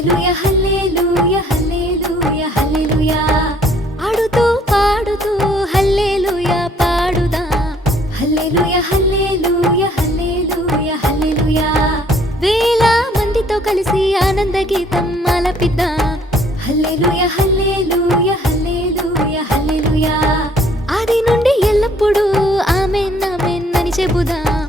హల్లెలూయా హల్లెలూయా హల్లెలూయా హల్లెలూయా ఆడుతూ పాడుతూ హల్లెలూయా పాడుదా హల్లెలూయా హల్లెలూయా హల్లెలూయా హల్లెలూయా వేల మందితో కలిసి ఆనంద గీతం ఆలపిద్దాం హల్లెలూయా హల్లెలూయా హల్లెలూయా హల్లెలూయా ఆది నుండి ఎల్లప్పుడూ ఆమేన్ ఆమేన్ అని చెబుదాం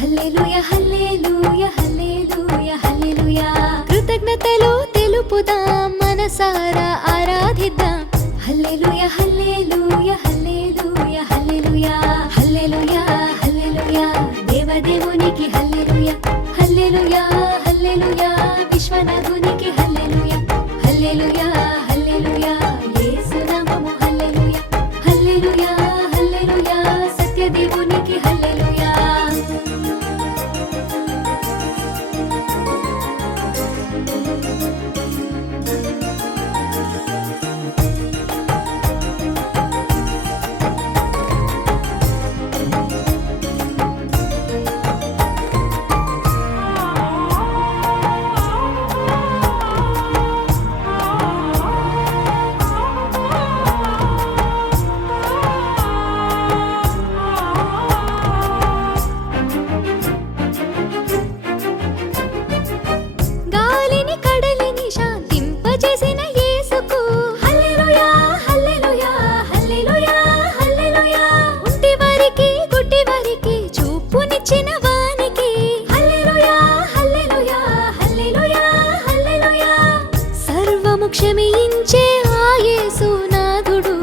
హల్లెలూయా హల్లెలూయా హల్లెలూయా హల్లెలూయా కృతజ్ఞతలు తెలుపుదాం మనసారా ఆరాధిద్దాం హల్లెలూయా హల్లెలూయా హల్లెలూయా హల్లెలూయా హల్లెలూయా హల్లెలూయా దేవదేవునికి హల్లెలూయా హల్లెలూయా హల్లెలూయా విశ్వనాథునికి హల్లెలూయా హల్లెలూయా హల్లెలూయా యేసు నామము హల్లెలూయా హల్లెలూయా హల్లెలూయా సత్యదేవునికి హల్లెలూయా గాలిని కడలిని శాంతింపజేసిన యేసుకు హల్లెలూయా హల్లెలూయా హల్లెలూయా హల్లెలూయా ఉంటివారికి గుడ్డివారికి చూపునిచ్చిన వానికి హల్లెలూయా హల్లెలూయా హల్లెలూయా హల్లెలూయా సర్వము క్షమించే ఆ యేసునాథుడు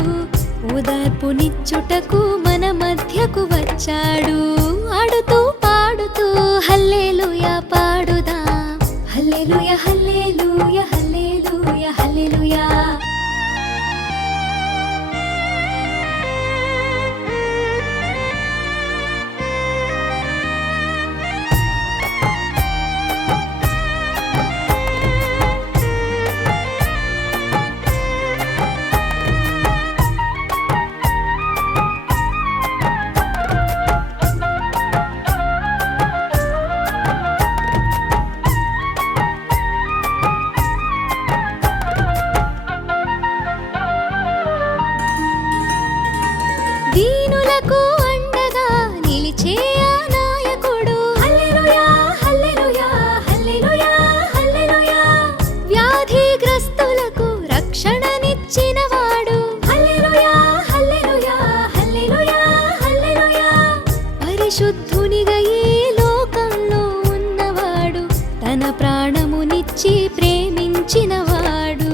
ఓదార్పునిచ్చుటకు మన మధ్యకు వచ్చాడు ఆడుతూ పాడుతూ హల్లెలూయా పాడుదా హల్లెలూయా హల్లెలూయా హల్లెలూయా హల్లెలూయా దీనులకు అండగా నిలిచే ఆ నాయకుడు హల్లెలూయా హల్లెలూయా హల్లెలూయా హల్లెలూయా వ్యాధిగ్రస్తులకు రక్షణనిచ్చిన వాడు హల్లెలూయా హల్లెలూయా హల్లెలూయా హల్లెలూయా పరిశుద్ధునిగా ఈ లోకంలో ఉన్నవాడు తన ప్రాణమునిచ్చి ప్రేమించినవాడు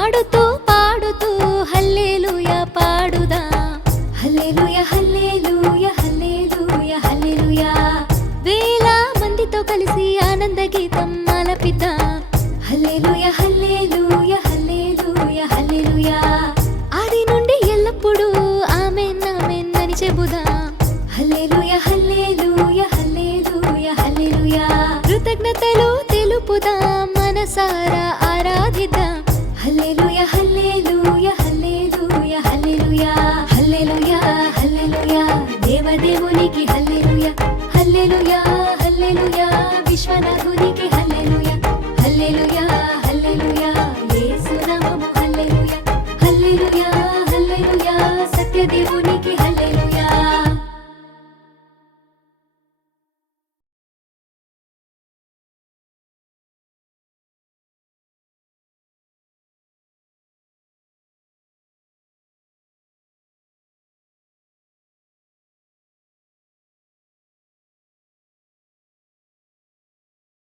ఆడుతూ పాడుతూ హల్లెలూయా పాడుదా హల్లెలూయా హల్లెలూయా హల్లెలూయా హల్లెలూయా వేల మందితో కలిసి ఆనంద గీతం ఆలపిద్దాం హల్లెలూయా హల్లెలూయా హల్లెలూయా హల్లెలూయా ఆది నుండి ఎల్లప్పుడూ ఆమేన్ ఆమేన్ అని చెబుదాం హల్లెలూయా హల్లెలూయా హల్లెలూయా హల్లెలూయా కృతజ్ఞతలు తెలుపుదాం మనసారా